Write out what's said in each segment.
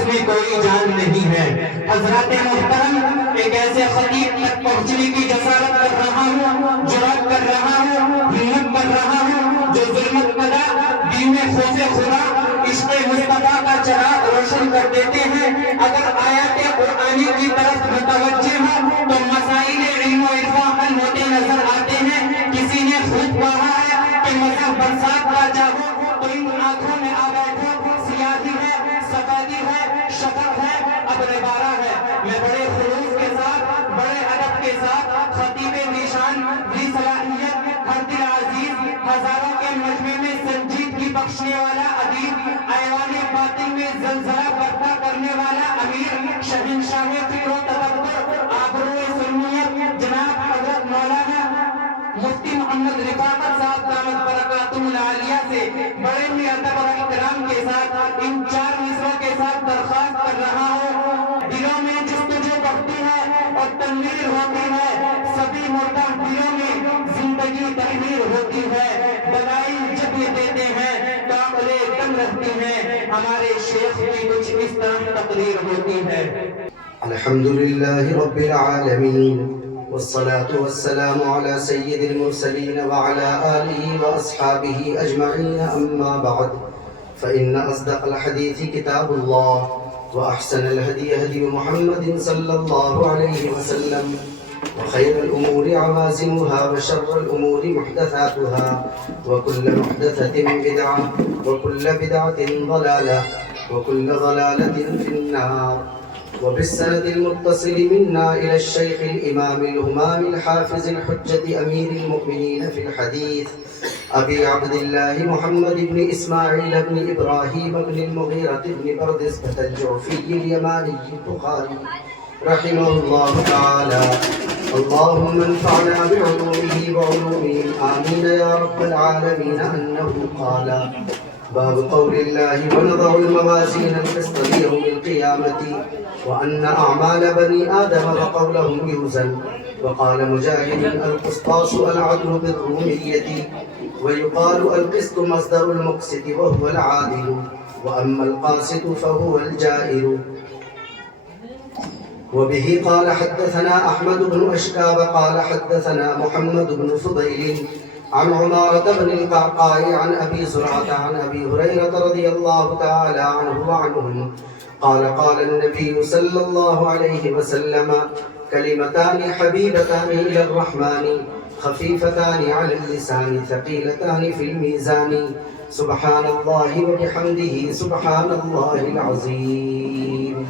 اس میں کوئی جان نہیں ہے۔ حضرات محترم، ایک ایسے خطیب تک پہنچنے کی جسارت کر رہا ہوں، جرأت کر رہا ہوں، ہمت کر رہا ہوں، جو ظلمت پدا دین میں خوف خدا عشق مصطفیٰ کا چراغ روشن کر دیتے ہیں۔ اگر آیات قرآنی کی طرف متوجہ ہوں تو مسائل علم و عرفان حل ہوتے نظر آتے ہیں۔ کسی نے خوب کہا ہے کہ مذہب برسات کا چاہو تو ان آنکھوں میں آ بیٹھو، سیاہی ہے، سفیدی ہے، شفق ہے، اب نبارہ ہے۔ میں بڑے خلوص کے ساتھ، بڑے ادب کے ساتھ خطیب نشان بھی صلاحیت، ہر دل عزیز، ہزاروں کے مجمع میں سنجیدگی بخشنے والا ادیب، ایوان باطن میں زلزلہ برپا کرنے والا امیر، شہنشاہ فکر و تدبر، آبرو سنیت، جناب حضرت مولانا مفتی محمد رفاقت صاحب دامت برکاتہ العالیہ سے بڑے ہی ادب اور احترام کے ساتھ ان 4 مصروں کے ساتھ درخواست کر رہا ہوں۔ دلوں میں جستجو بڑھتی ہے اور تنویر ہوتی ہے، سبھی مردہ دلوں میں زندگی تحریر ہوتی ہے، دلائل جب یہ دیتے ہیں کاملے دم رہتی ہیں، ہمارے شیخ کی کچھ اس طرح تقریر ہوتی ہے۔ الحمدللہ رب العالمین، والصلاة والسلام على سید المرسلین وعلى آلہ واصحابہ اجمعین، اما بعد فإن اصدق الحدیث کتاب اللہ وأحسن الهدي هدي محمد صلى الله عليه وسلم وخير الأمور عوازمها وشر الأمور محدثاتها وكل محدثة بدعة وكل بدعة ضلالة وكل ضلالة في النار. وبالسند المتصل منا إلى الشيخ الإمام الهمام الحافظ الحجة أمير المؤمنين في الحديث أبي عبد الله محمد بن إسماعيل بن إبراهيم بن المغيرة بن بردزبة الجعفي اليماني البخاري رحمه الله تعالى. اللهم انفعنا بعلومه وعلومهم آمين يا رب العالمين. أنه قال: باب قول الله: ونضع الموازين القسط ليوم القيامة وأن أعمال بني آدم وقولهم يوزن. وقال مجاهد: القسطاس العدل بالرومية، ويقال القسط مصدر المقسط وهو العادل، وأما القاسط فهو الجائر. وبه قال حدثنا أحمد بن أشكاب قال حدثنا محمد بن فضيل عن عمارة بن القعقاع عن أبي زرعة عن أبي هريرة رضي الله تعالى عنه وعنهم قال: قال النبي صلى الله عليه وسلم: كلمتان حبيبتان إلى الرحمن خفيفتان على اللسان ثقيلتان في الميزان سبحان الله وبحمده سبحان الله العظيم.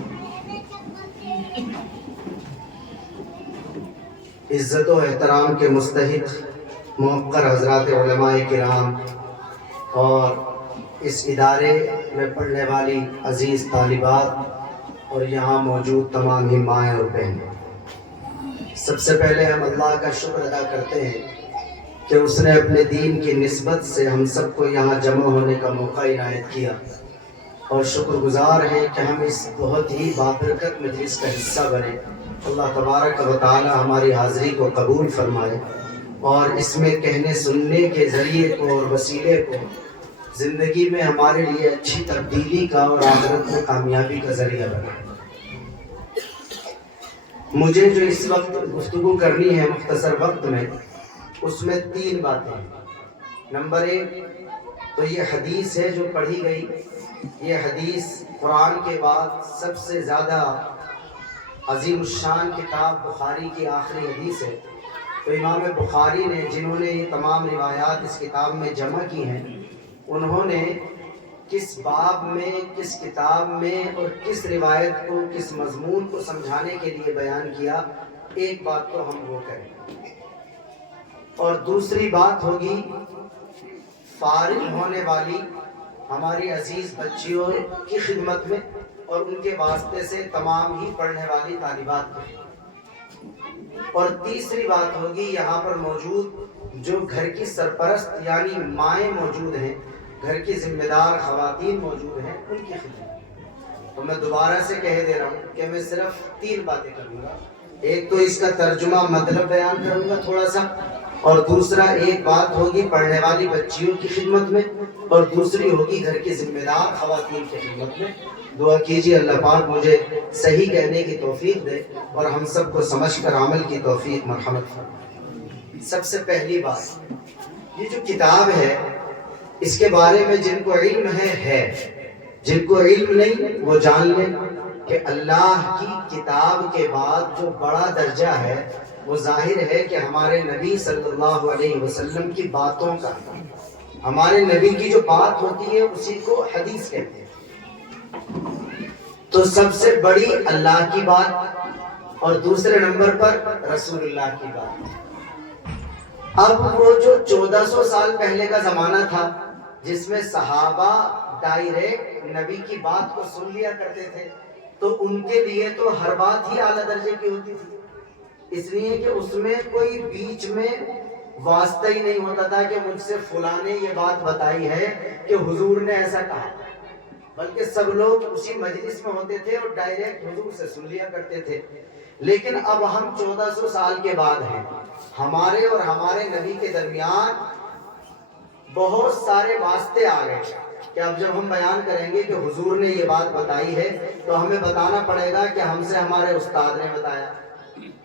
عزت و احترام کے مستحق موقر حضرات علماء کرام اور اس ادارے میں پڑھنے والی عزیز طالبات اور یہاں موجود تمام ہی مائیں اور بہنیں، سب سے پہلے ہم اللہ کا شکر ادا کرتے ہیں کہ اس نے اپنے دین کی نسبت سے ہم سب کو یہاں جمع ہونے کا موقع عنایت کیا، اور شکر گزار ہیں کہ ہم اس بہت ہی بابرکت مجلس کا حصہ بنے۔ اللہ تبارک و تعالی ہماری حاضری کو قبول فرمائے اور اس میں کہنے سننے کے ذریعے کو اور وسیلے کو زندگی میں ہمارے لیے اچھی تبدیلی کا اور آخرت میں کامیابی کا ذریعہ بنائے۔ مجھے جو اس وقت گفتگو کرنی ہے مختصر وقت میں، اس میں 3 باتیں ہیں۔ نمبر 1 تو یہ حدیث ہے جو پڑھی گئی، یہ حدیث قرآن کے بعد سب سے زیادہ عظیم الشان کتاب بخاری کی آخری حدیث ہے۔ تو امام بخاری نے، جنہوں نے یہ تمام روایات اس کتاب میں جمع کی ہیں، انہوں نے کس باب میں، کس کتاب میں اور کس روایت کو، کس مضمون کو سمجھانے کے لیے بیان کیا، ایک بات تو ہم وہ کریں۔ اور دوسری بات ہوگی فارغ ہونے والی ہماری عزیز بچیوں کی خدمت میں اور ان کے واسطے سے تمام ہی پڑھنے والی طالبات کی۔ اور تیسری بات ہوگی یہاں پر موجود جو گھر کی سرپرست یعنی مائیں موجود ہیں، گھر کی ذمہ دار خواتین موجود ہیں، ان کی خدمت۔ تو میں دوبارہ سے کہہ دے رہا ہوں کہ میں صرف 3 باتیں کروں گا۔ ایک تو اس کا ترجمہ مطلب بیان کروں گا تھوڑا سا، اور دوسرا ایک بات ہوگی پڑھنے والی بچیوں کی خدمت میں، اور دوسری ہوگی گھر کی ذمہ دار خواتین کی خدمت میں۔ دعا کیجیے اللہ پاک مجھے صحیح کہنے کی توفیق دے اور ہم سب کو سمجھ کر عمل کی توفیق مرحمت فرمائے۔ سب سے پہلی بات، یہ جو کتاب ہے اس کے بارے میں جن کو علم ہے، جن کو علم نہیں وہ جان لیں کہ اللہ کی کتاب کے بعد جو بڑا درجہ ہے وہ ظاہر ہے کہ ہمارے نبی صلی اللہ علیہ وسلم کی باتوں کا، ہمارے نبی کی جو بات ہوتی ہے اسی کو حدیث کہتے ہیں۔ تو سب سے بڑی اللہ کی بات اور دوسرے نمبر پر رسول اللہ کی بات۔ اب وہ جو 1400 سال پہلے کا زمانہ تھا جس میں صحابہ ڈائریکٹ نبی کی بات کو سن لیا کرتے تھے، تو ان کے لیے تو ہر بات ہی اعلیٰ درجے کی ہوتی تھی، اس لیے کہ اس میں کوئی بیچ میں واسطہ ہی نہیں ہوتا تھا کہ مجھ سے فلاں نے یہ بات بتائی ہے کہ حضور نے ایسا کہا، بلکہ سب لوگ اسی مجلس میں ہوتے تھے اور ڈائریکٹ حضور سے سن لیا کرتے تھے۔ لیکن اب ہم 1400 سال کے بعد ہیں، ہمارے اور ہمارے نبی کے درمیان بہت سارے واسطے آ گئے کہ اب جب ہم بیان کریں گے کہ حضور نے یہ بات بتائی ہے تو ہمیں بتانا پڑے گا کہ ہم سے ہمارے استاد نے بتایا،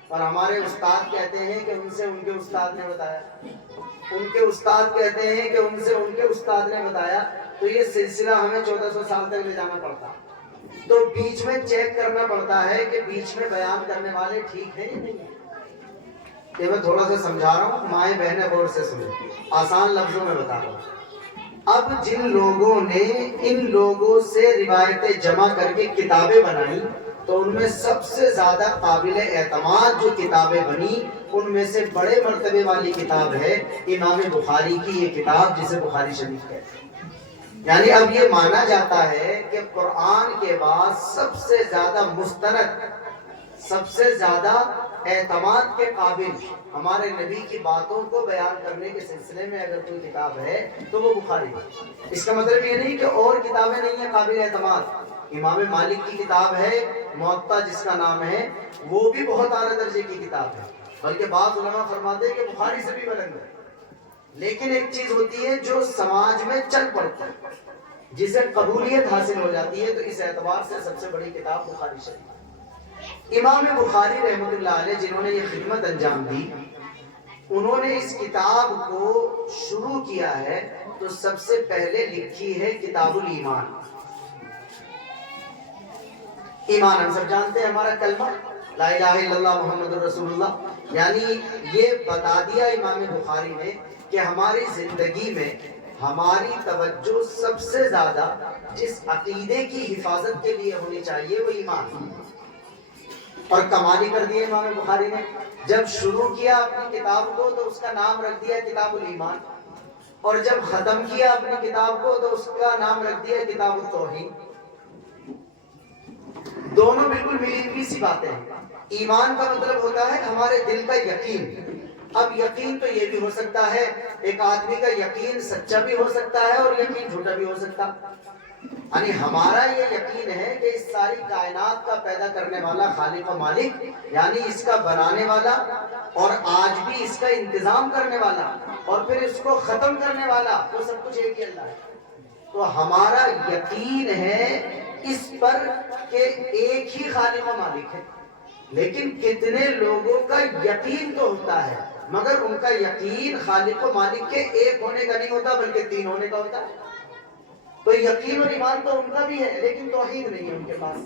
اور ہمارے استاد کہتے ہیں کہ ان سے ان کے استاد نے بتایا، ان کے استاد کہتے ہیں کہ ان سے ان کے استاد نے بتایا، تو یہ سلسلہ ہمیں 1400 سال تک لے جانا پڑتا، تو بیچ میں چیک کرنا پڑتا ہے کہ بیچ میں بیان کرنے والے ٹھیک ہیں یا نہیں ہیں۔ یہ میں تھوڑا سا سمجھا رہا ہوں، مائیں بہنیں غور سے سنیں، آسان لفظوں میں بتا رہا ہوں۔ اب جن لوگوں نے ان لوگوں سے روایتیں جمع کر کے کتابیں بنائی، تو ان میں سب سے زیادہ قابل اعتماد جو کتابیں بنی ان میں سے بڑے مرتبے والی کتاب ہے امام بخاری کی یہ کتاب جسے بخاری شریف کہتے ہیں۔ یعنی اب یہ مانا جاتا ہے کہ قرآن کے بعد سب سے زیادہ مستند، سب سے زیادہ اعتماد کے قابل ہمارے نبی کی باتوں کو بیان کرنے کے سلسلے میں اگر کوئی کتاب ہے تو وہ بخاری ہے۔ اس کا مطلب یہ نہیں کہ اور کتابیں نہیں ہیں قابل اعتماد۔ امام مالک کی کتاب ہے موطا جس کا نام ہے، وہ بھی بہت اعلیٰ درجے کی کتاب ہے، بلکہ بعض علماء فرماتے ہیں کہ بخاری سے بھی بلند ہے۔ لیکن ایک چیز ہوتی ہے جو سماج میں چل پڑتی ہے، جسے قبولیت حاصل ہو جاتی ہے، تو اس اعتبار سے سب سے بڑی کتاب بخاری شریف۔ امام بخاری رحمۃ اللہ علیہ جنہوں نے یہ خدمت انجام دی، انہوں نے اس کتاب کو شروع کیا ہے تو سب سے پہلے لکھی ہے کتاب الایمان۔ ایمان ہم سب جانتے ہیں، ہمارا کلمہ لا الہ الا اللہ محمد رسول اللہ، یعنی یہ بتا دیا امام بخاری نے کہ ہماری زندگی میں ہماری توجہ سب سے زیادہ جس عقیدے کی حفاظت کے لیے ہونی چاہیے وہ ایمان، اور کمالی کر دی امام بخاری نے۔ جب شروع کیا اپنی کتاب کو تو اس کا نام رکھ دیا کتاب الایمان، اور جب ختم کیا اپنی کتاب کو تو اس کا نام رکھ دیا کتاب التوحید۔ دونوں بالکل ملی جلی سی باتیں ہیں۔ ایمان کا مطلب ہوتا ہے ہمارے دل کا یقین۔ اب یقین تو یہ بھی ہو سکتا ہے، ایک آدمی کا یقین سچا بھی ہو سکتا ہے اور یقین جھوٹا بھی ہو سکتا، یعنی ہمارا یہ یقین ہے کہ اس ساری کائنات کا پیدا کرنے والا خالق و مالک، یعنی اس کا بنانے والا اور آج بھی اس کا انتظام کرنے والا اور پھر اس کو ختم کرنے والا، وہ سب کچھ ایک ہی اللہ ہے۔ تو ہمارا یقین ہے اس پر کہ ایک ہی خالق و مالک ہے، لیکن کتنے لوگوں کا یقین تو ہوتا ہے مگر ان کا یقین خالق و مالک کے ایک ہونے کا نہیں ہوتا بلکہ تین ہونے کا ہوتا ہے۔ تو یقین اور ایمان تو ان کا بھی ہے لیکن توحید نہیں ہے ان کے پاس۔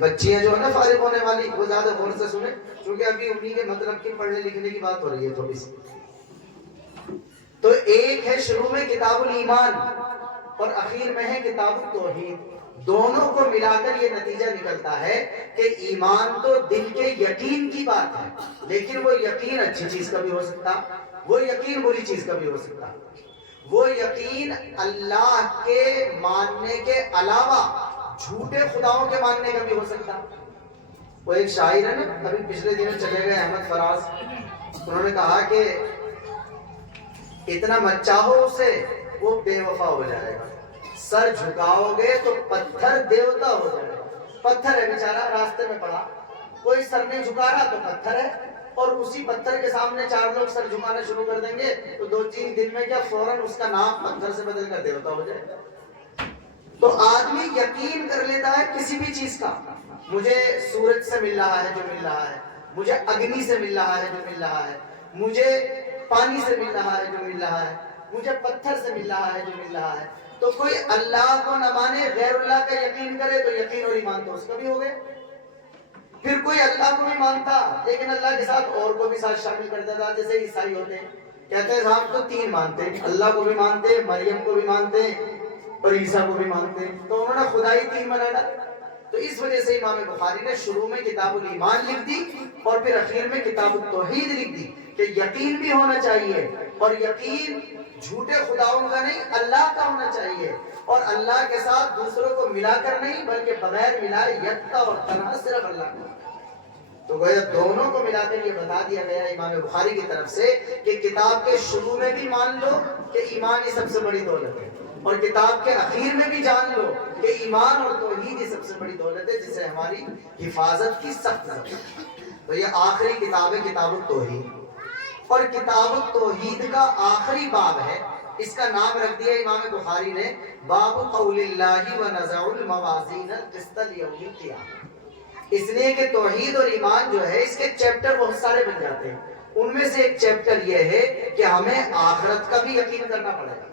بچیاں جو ہے نا فارغ ہونے والی، وہ زیادہ غور سے سنیں کیونکہ ابھی انہی کے مطلب کی پڑھنے لکھنے کی بات ہو رہی ہے تھوڑی سی۔ تو ایک ہے شروع میں کتاب الایمان اور اخیر میں ہے کتاب التوحید۔ دونوں کو ملا کر یہ نتیجہ نکلتا ہے کہ ایمان تو دل کے یقین کی بات ہے، لیکن وہ یقین اچھی چیز کا بھی ہو سکتا، وہ یقین بری چیز کا بھی ہو سکتا، وہ یقین اللہ کے ماننے کے علاوہ جھوٹے خداؤں کے ماننے کا بھی ہو سکتا۔ وہ ایک شاعر ہے نا، ابھی پچھلے دنوں چلے گئے احمد فراز، انہوں نے کہا کہ اتنا مت چاہو اسے وہ بے وفا ہو جائے گا، سر جھکاؤ گے تو پتھر دیوتا ہو جائے گا۔ پتھر ہے بیچارہ، راستے میں پڑا، کوئی سر نہیں جھکا رہا تو پتھر ہے، اور اسی پتھر کے سامنے چار لوگ سر جھکانا شروع کر دیں گے تو 2-3 دن میں کیا فوراً اس کا نام پتھر سے بدل کر دیوتا ہو جائے۔ تو آدمی یقین کر لیتا ہے کسی بھی چیز کا، مجھے سورج سے مل رہا ہے جو مل رہا ہے، مجھے اگنی سے مل رہا ہے جو مل رہا ہے، مجھے پانی سے مل رہا ہے جو مل رہا ہے، مجھے پتھر سے مل رہا ہے جو مل رہا ہے۔ تو کوئی اللہ کو نہ مانے، غیر اللہ کا یقین کرے تو یقین اور ایمان تو اس کا بھی ہو گئے۔ پھر کوئی اللہ کو بھی مانتا لیکن اللہ کے ساتھ اور کو بھی ساتھ شامل کر دیتا، جیسے عیسائی ہوتے ہیں، کہتے ہیں ہم تو تین مانتے ہیں، اللہ کو بھی مانتے ہیں، مریم کو بھی مانتے ہیں اور عیسیٰ کو بھی مانتے ہیں، تو انہوں نے خدائی تین بنا ڈالا۔ تو اس وجہ سے امام بخاری نے شروع میں کتاب الایمان لکھ دی اور پھر اخیر میں کتاب التوحید لکھ دی کہ یقین بھی ہونا چاہیے، اور یقین جھوٹے خداؤں کا نہیں، اللہ کا ہونا چاہیے، اور اللہ کے ساتھ دوسروں کو ملا کر نہیں بلکہ بغیر ملائے یکتا اور تنہا صرف اللہ کو۔ تو گویا دونوں کو ملا کر یہ بتا دیا گیا امام بخاری کی طرف سے کہ کتاب کے شروع میں بھی مان لو کہ ایمان ہی سب سے بڑی دولت ہے، اور کتاب کے اخیر میں بھی جان لو کہ ایمان اور توحید ہی سب سے بڑی دولت ہے، جس سے ہماری حفاظت کی سخت ضرورت ہے۔ تو یہ آخری کتاب ہے کتاب التوحید، اور کتاب التوحید کا آخری باب ہے، اس کا نام رکھ دیا امام بخاری نے باب قول اللہ ونزع الموازین القسط لیوم القیامہ، اس لیے کہ توحید اور ایمان جو ہے اس کے چیپٹر بہت سارے بن جاتے ہیں، ان میں سے ایک چیپٹر یہ ہے کہ ہمیں آخرت کا بھی یقین کرنا پڑے گا۔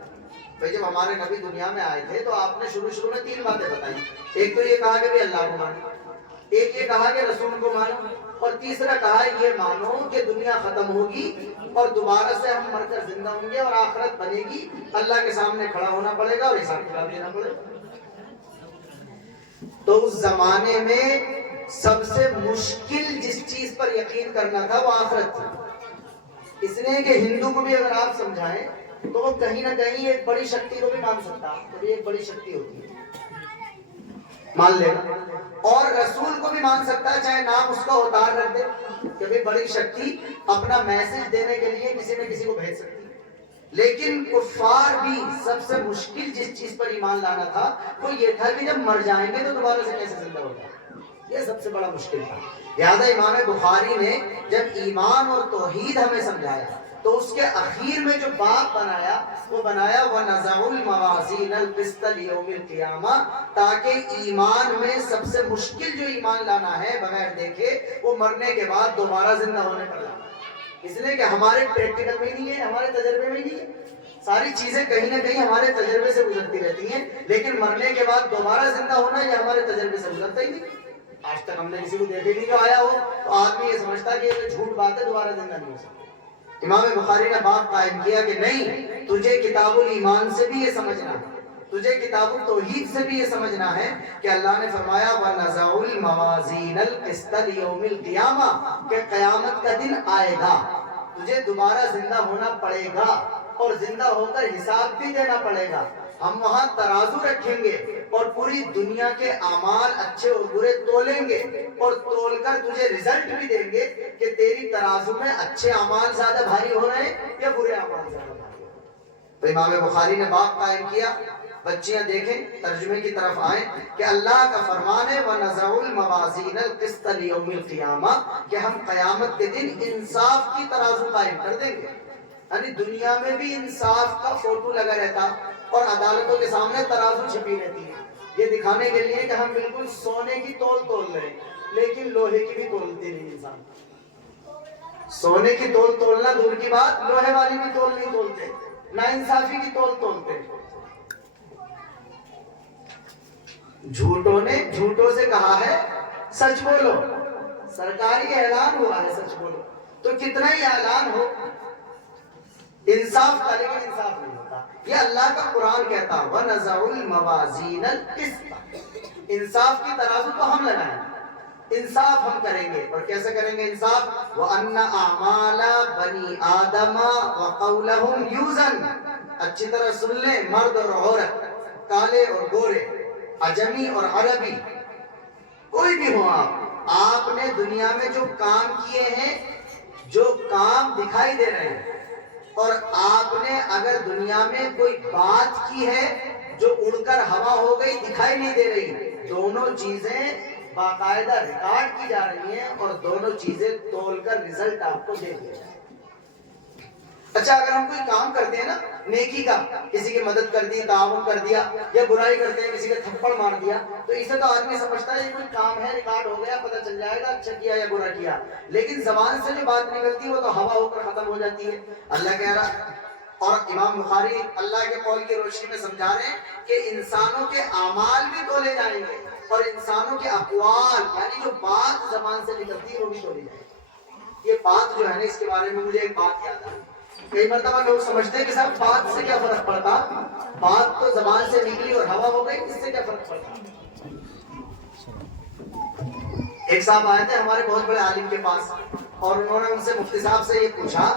بھئی جب ہمارے نبی دنیا میں آئے تھے تو آپ نے شروع میں تین باتیں بتائی، ایک تو یہ کہا کہ اللہ کو مانو، ایک یہ کہا کہ رسول کو مانو، اور تیسرا کہا یہ مانو کہ دنیا ختم ہوگی اور دوبارہ سے ہم مر کر زندہ ہوں گے اور آخرت بنے گی، اللہ کے سامنے کھڑا ہونا پڑے گا اور حساب کتاب دینا پڑے گا۔ تو اس زمانے میں سب سے مشکل جس چیز پر یقین کرنا تھا وہ آخرت تھی، اس لیے کہ ہندو کو بھی اگر آپ سمجھائیں تو وہ کہیں نہ کہیں ایک بڑی شکتی کو بھی مان سکتا، تو ایک بڑی شکتی ہوتی ہے مان لے گا، اور رسول کو بھی مان سکتا ہے چاہے نام اس کا اوتار رکھ دے کہ بھی بڑی شکتی اپنا میسج دینے کے لیے کسی نہ کسی کو بھیج سکتی ہے۔ لیکن کفار بھی سب سے مشکل جس چیز پر ایمان لانا تھا وہ یہ تھا کہ جب مر جائیں گے تو دوبارہ سے کیسے زندہ ہو جائیں، یہ سب سے بڑا مشکل تھا۔ لہذا امام بخاری نے جب ایمان اور توحید ہمیں سمجھایا تو اس کے اخیر میں جو باب بنایا وہ بنایا وَنَزَعُ الْمَوَازِينَ الْقِسْطَ لِيَوْمِ الْقِيَامَةِ، تاکہ ایمان میں سب سے مشکل جو ایمان لانا ہے بغیر دیکھے وہ مرنے کے بعد دوبارہ زندہ ہونے پر لانا، اس لیے کہ ہمارے پریکٹیکل میں نہیں ہے، ہمارے تجربے میں نہیں ہے، ساری چیزیں کہیں نہ کہیں ہمارے تجربے سے گزرتی رہتی ہیں، لیکن مرنے کے بعد دوبارہ زندہ ہونا یہ ہمارے تجربے سے گزرتا ہی نہیں۔ آج تک ہم نے کسی کو دیکھے نہیں کہ آیا ہو تو آدمی یہ سمجھتا کہ یہ جھوٹ بات ہے، دوبارہ زندہ نہیں ہو سکتا۔ امام بخاری نے بات قائم کیا کہ نہیں، تجھے کتاب الایمان سے بھی یہ سمجھنا ہے، تجھے کتاب التوحید سے بھی یہ سمجھنا ہے کہ اللہ نے فرمایا وَنَزَعُ الْمَوَازِينَ الْقِسْطَ لِيَوْمِ الْقِيَامَةِ، کہ قیامت کا دن آئے گا، تجھے دوبارہ زندہ ہونا پڑے گا اور زندہ ہو کر حساب بھی دینا پڑے گا۔ ہم وہاں ترازو رکھیں گے اور پوری دنیا کے اعمال اچھے اور برے تولیں گے اور تول کر تجھے رزلٹ بھی دیں گے کہ تیری ترازو میں اچھے اعمال زیادہ بھاری ہو رہے ہیں یا برے اعمال زیادہ بھاری ہو رہے ہیں۔ تو امام بخاری نے باب قائم کیا، بچیاں دیکھیں ترجمے کی طرف آئیں کہ اللہ کا فرمان ہے وَنَزَعُ الْمَوَازِينَ الْقِسْطَ لِيَوْمِ الْقِيَامَةِ، کہ ہم قیامت کے دن انصاف کی ترازو قائم کر دیں گے، یعنی دنیا میں بھی انصاف کا فوٹو لگا رہتا اور عدالتوں کے سامنے ترازو چھپی رہتی ہے، یہ دکھانے کے لیے کہ ہم بالکل سونے کی تول رہے ہیں لیکن لوہے کی بھی تولتے نہیں انسان، سونے کی تولنا دور کی بات، لوہے والی بھی تول نہیں تولتے، نا انصافی کی تولتے۔ جھوٹوں نے جھوٹوں سے کہا ہے سچ بولو، سرکاری اعلان ہوا ہے سچ بولو، تو کتنا ہی اعلان ہو انصاف کا لیکن انصاف نہیں ہوتا۔ یہ اللہ کا قرآن کہتا وَنَزَعُ الْمَوَازِينَ الْقِسْطَ، انصاف کی ترازو تو ہم لگائیں، انصاف ہم کریں گے، اور کیسے کریں گے انصاف؟ وَأَنَّ أَعْمَالَ بَنِي آدَمَ وَقَوْلَهُمْ يُوزَنْ، اچھی طرح سن لیں، مرد اور عورت، کالے اور گورے، عجمی اور عربی، کوئی بھی ہو آپ نے دنیا میں جو کام کیے ہیں، جو کام دکھائی دے رہے ہیں، اور آپ نے اگر دنیا میں کوئی بات کی ہے جو اڑ کر ہوا ہو گئی دکھائی نہیں دے رہی، دونوں چیزیں باقاعدہ ریکارڈ کی جا رہی ہیں اور دونوں چیزیں تول کر رزلٹ آپ کو دے دیا جائے۔ اچھا اگر ہم کوئی کام کرتے ہیں نا نیکی کا، کسی کی مدد کر دی، تعاون کر دیا، یا برائی کرتے ہیں کسی کا تھپڑ مار دیا، تو اسے تو آدمی سمجھتا ہے یہ کوئی کام ہے، ریکارڈ ہو گیا، پتہ چل جائے گا اچھا کیا یا برا کیا، لیکن زبان سے جو بات نکلتی ہے وہ تو ہوا ہو کر ختم ہو جاتی ہے۔ اللہ کہہ رہا، اور امام بخاری اللہ کے قول کی روشنی میں سمجھا رہے ہیں کہ انسانوں کے اعمال بھی تولے جائیں گے، اور انسانوں کے اقوال یعنی جو بات زبان سے نکلتی ہے وہ بھی تولی جائے گی۔ یہ بات جو ہے نا، اس کے بارے میں مجھے ایک بات یاد آئی۔ کئی مرتبہ لوگ سمجھتے ہیں کہ صاحب بات سے کیا فرق پڑتا، بات تو زبان سے نکلی اور ہوا ہو گئی، اس سے کیا فرق پڑتا۔ ایک صاحب آئے تھے ہمارے بہت بڑے عالم کے پاس، اور انہوں نے ان سے مفتی صاحب سے یہ پوچھا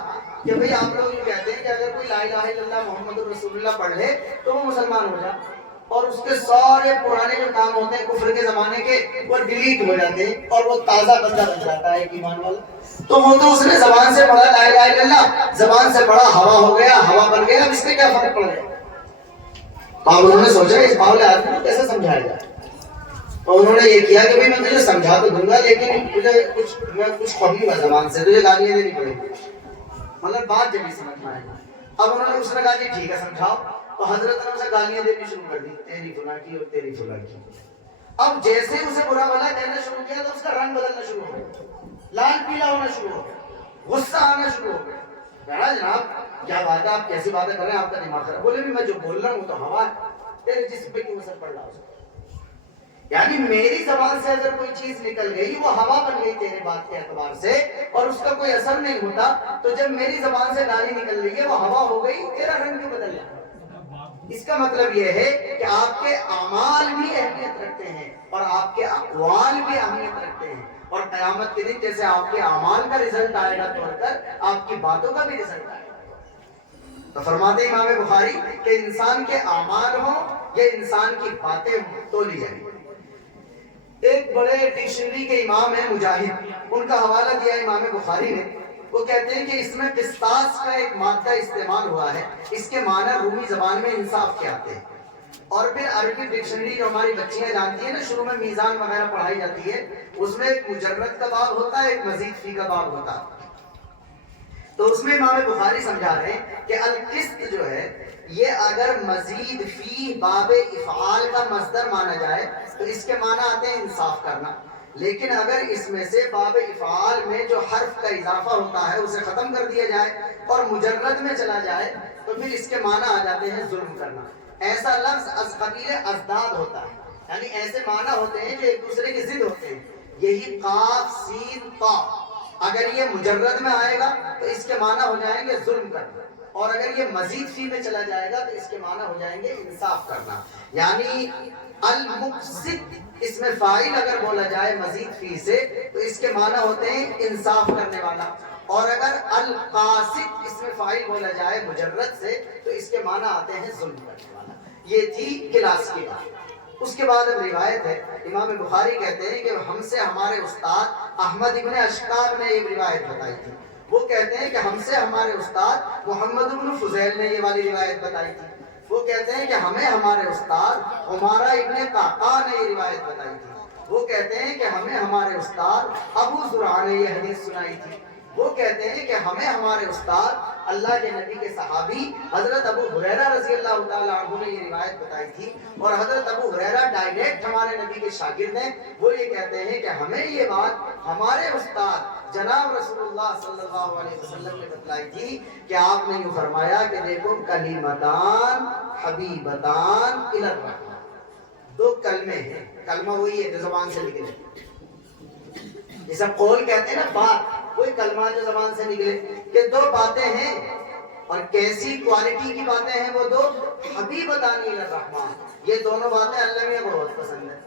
کہ بھئی آپ لوگ یہ کہتے ہیں کہ اگر کوئی لا الہ الا اللہ محمد رسول اللہ پڑھ لے تو وہ مسلمان ہو جائے، اور اس کے سارے پرانے جو کام ہوتے ہیں کفر کے زمانے کے وہ ڈیلیٹ ہو جاتے ہیں اور وہ تازہ بندہ بن جاتا ہے ایک ایمان والا۔ تو وہ تو اس نے زبان سے پڑھا لا الہ الا اللہ، زبان سے پڑھا ہوا ہو گیا، ہوا بن گیا، اب اس میں کیا فرق پڑ گیا؟ اب انہوں نے سوچا اس باولے آدمی کو کیسے سمجھایا جائے، اور انہوں نے یہ کیا کہ بھئی میں تجھے سمجھا تو دوں گا لیکن تجھے میں کچھ پڑھوں گا زبان سے، تجھے گالیاں دینی پڑیں گی، مطلب بات جب ہی سمجھ میں آئے گا۔ اب انہوں نے اس نے کہا جی ٹھیک ہے سمجھاؤ، تو حضرت نے اسے گالیاں دینی شروع کر دی، تیری فلاں کی اور تیری فلاں کی۔ اب جیسے اسے برا بھلا کہنا شروع کیا تو اس کا رنگ بدلنا شروع ہو گیا، لال پیلا ہونا شروع ہو گیا، غصہ آنا شروع ہو گیا۔ کہا جناب کیا بات ہے، آپ کیسی باتیں کر رہے ہیں، آپ کا دماغ خراب۔ بولے بھی میں جو بول رہا ہوں تو ہوا ہے، تیرے جسم پہ کیوں اثر پڑ رہا ہے؟ یعنی میری زبان سے اگر کوئی چیز نکل گئی وہ ہوا بن گئی تیرے بات کے اعتبار سے، اور اس کا کوئی اثر نہیں ہوتا، تو جب میری زبان سے گالی نکل رہی ہے وہ ہوا ہو گئی، تیرا رنگ بھی بدل جاتا۔ اس کا مطلب یہ ہے کہ آپ کے اعمال بھی اہمیت رکھتے ہیں اور آپ کے اقوال بھی اہمیت رکھتے ہیں، اور قیامت کے دن جیسے آپ کے اعمال کا رزلٹ آئے گا توڑ کر، آپ کی باتوں کا بھی رزلٹ آئے گا۔ تو فرماتے امام بخاری کہ انسان کے اعمال ہوں یا انسان کی باتیں ہوں تو لی جائیں۔ ایک بڑے ڈکشنری کے امام ہیں مجاہد، ان کا حوالہ دیا امام بخاری نے، وہ کہتے ہیں کہ اس میں قسطاس کا ایک مادہ استعمال ہوا ہے، اس کے معنی رومی زبان میں انصاف کے آتے ہیں، اور پھر عربی ڈکشنری جو ہماری بچیاں جانتی ہیں نا، شروع میں میزان وغیرہ پڑھائی جاتی ہے، اس میں ایک مجرد کا باب ہوتا ہے، ایک مزید فی کا باب ہوتا ہے۔ تو اس میں امام بخاری سمجھا رہے ہیں کہ القسط جو ہے یہ اگر مزید فی باب افعال کا مصدر مانا جائے تو اس کے معنی آتے ہیں انصاف کرنا، لیکن اگر اس میں سے باب افعال میں جو حرف کا اضافہ ہوتا ہے اسے ختم کر دیا جائے اور مجرد میں چلا جائے تو پھر اس کے معنی آ جاتے ہیں ظلم کرنا۔ ایسا لفظ از قبیل ازداد ہوتا ہے، یعنی ایسے معنی ہوتے ہیں جو ایک دوسرے کی ضد ہوتے ہیں۔ یہی قاف سین طا اگر یہ مجرد میں آئے گا تو اس کے معنی ہو جائیں گے ظلم کرنا، اور اگر یہ مزید فی میں چلا جائے گا تو اس کے معنی ہو جائیں گے انصاف کرنا۔ یعنی المقسط اس میں فاعل اگر بولا جائے مزید فی سے تو اس کے معنی ہوتے ہیں انصاف کرنے والا، اور اگر القاسط اس میں فاعل بولا جائے مجرد سے تو اس کے معنی آتے ہیں ظلم کرنے والا۔ یہ تھی کلاس کی بات۔ اس کے بعد اب روایت ہے، امام بخاری کہتے ہیں کہ ہم سے ہمارے استاد احمد ابن اشکاب نے یہ روایت بتائی تھی، وہ کہتے ہیں کہ ہم سے ہمارے استاد محمد ابن فضیل نے یہ والی روایت بتائی تھی، وہ کہتے ہیں کہ ہمیں ہمارے استاد عمارہ ابن قعقاع نے یہ روایت بتائی تھی، وہ کہتے ہیں کہ ہمیں ہمارے استاد ابو زرعہ نے یہ حدیث سنائی تھی، وہ کہتے ہیں کہ ہمیں ہمارے استاد اللہ کے نبی کے صحابی حضرت ابو ہریرہ رضی اللہ تعالیٰ عنہ نے یہ روایت بتائی تھی، اور حضرت ابو ہریرہ ڈائریکٹ ہمارے نبی کے شاگرد ہیں، وہ یہ کہتے ہیں کہ ہمیں یہ بات ہمارے استاد جناب رسول اللہ صلی اللہ علیہ وسلم نے بتلائی تھی کہ آپ نے یوں فرمایا کہ دیکھو کلمتان حبیبتان الی الرحمن، دو کلمے ہیں، کلمہ وہی ہے جو زبان سے نکلے، جسے قول کہتے ہیں نا، بات، وہی کلمہ جو زبان سے نکلے، کہ دو باتیں ہیں، اور کیسی کوالٹی کی باتیں ہیں وہ دو، حبیبتان الی الرحمن، یہ دونوں باتیں اللہ میاں کو بہت پسند ہے۔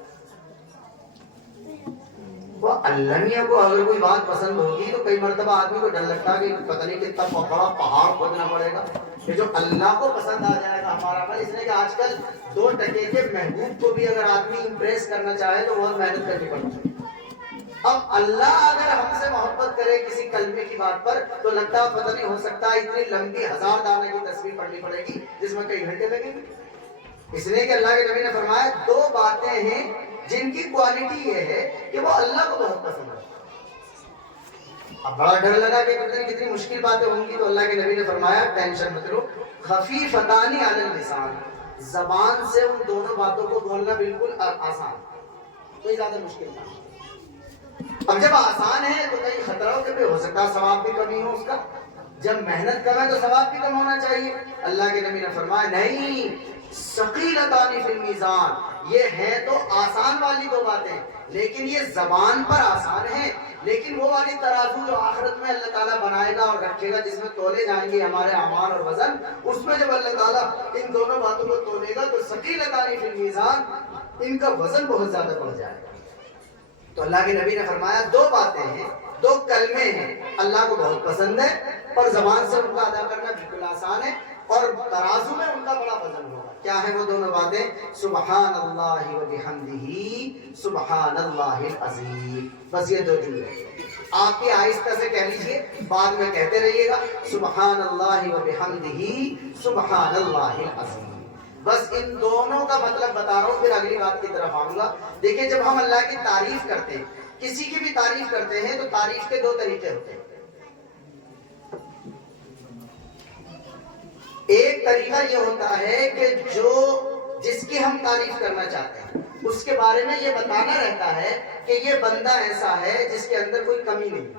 وہ اللہ میاں کو اگر کوئی بات پسند ہوگی تو کئی مرتبہ آدمی کو ڈر لگتا ہے کہ پتہ نہیں کتنا بڑا پہاڑ کھودنا پڑے گا کہ جو اللہ کو پسند آ جائے گا ہمارا عمل۔ اس لیے کہ آج کل 2 ٹکے کے محبوب کو بھی اگر آدمی امپریس کرنا چاہے تو بہت محنت کرنی پڑتی ہے۔ اب اللہ اگر ہم سے محبت کرے کسی کلمے کی بات پر تو لگتا ہے پتہ نہیں ہو سکتا اتنی لمبی 1000 دانے کی تصویر پڑھنی پڑے گی جس میں کئی گھنٹے لگیں گے، اس لیے کہ اللہ کے نبی نے فرمایا 2 باتیں ہیں جن کی کوالٹی یہ ہے کہ وہ اللہ کو بہت پسند ہے۔ اب بڑا ڈر لگا کہ پتہ نہیں کتنی مشکل باتیں ہوں گی، تو اللہ کے نبی نے فرمایا ٹینشن مت لو، خفیفتان علی اللسان، زبان سے ان دونوں باتوں کو بولنا بالکل آسان، کوئی زیادہ مشکل نہ. اب جب آسان ہے تو کئی خطروں کے بھی ہو سکتا ہے ثواب بھی کمی ہو اس کا، جب محنت کم ہے تو ثواب بھی کم ہونا چاہیے. اللہ کے نبی نے فرمایا نہیں، ثقیلتان فی المیزان، یہ ہیں تو آسان والی دو باتیں لیکن یہ زبان پر آسان ہے، لیکن وہ والی ترازو جو آخرت میں اللہ تعالیٰ بنائے گا اور رکھے گا، جس میں تولے جائیں گے ہمارے اعمال اور وزن، اس میں جب اللہ تعالیٰ ان دونوں باتوں کو تولے گا تو ثقیلتان فی المیزان، ان کا وزن بہت زیادہ بڑھ جائے گا. تو اللہ کے نبی نے فرمایا دو باتیں ہیں، دو کلمے ہیں، اللہ کو بہت پسند ہے اور زبان سے ان کا ادا کرنا بالکل آسان ہے اور ترازو میں ان کا بڑا وزن ہوگا. کیا ہیں وہ دونوں باتیں؟ سبحان اللہ و بحمدہ سبحان اللہ العظیم. بس یہ دو جملے آپ بھی آہستہ سے کہہ لیجئے، بعد میں کہتے رہیے گا سبحان اللہ و بحمدہ سبحان اللہ العظیم. بس ان دونوں کا مطلب بتا رہا ہوں، پھر اگلی بات کی طرف آؤں گا. دیکھیں جب ہم اللہ کی تعریف کرتے ہیں، کسی کی بھی تعریف کرتے ہیں تو تعریف کے دو طریقے ہوتے ہیں. ایک طریقہ یہ ہوتا ہے کہ جس کی ہم تعریف کرنا چاہتے ہیں اس کے بارے میں یہ بتانا رہتا ہے کہ یہ بندہ ایسا ہے جس کے اندر کوئی کمی نہیں.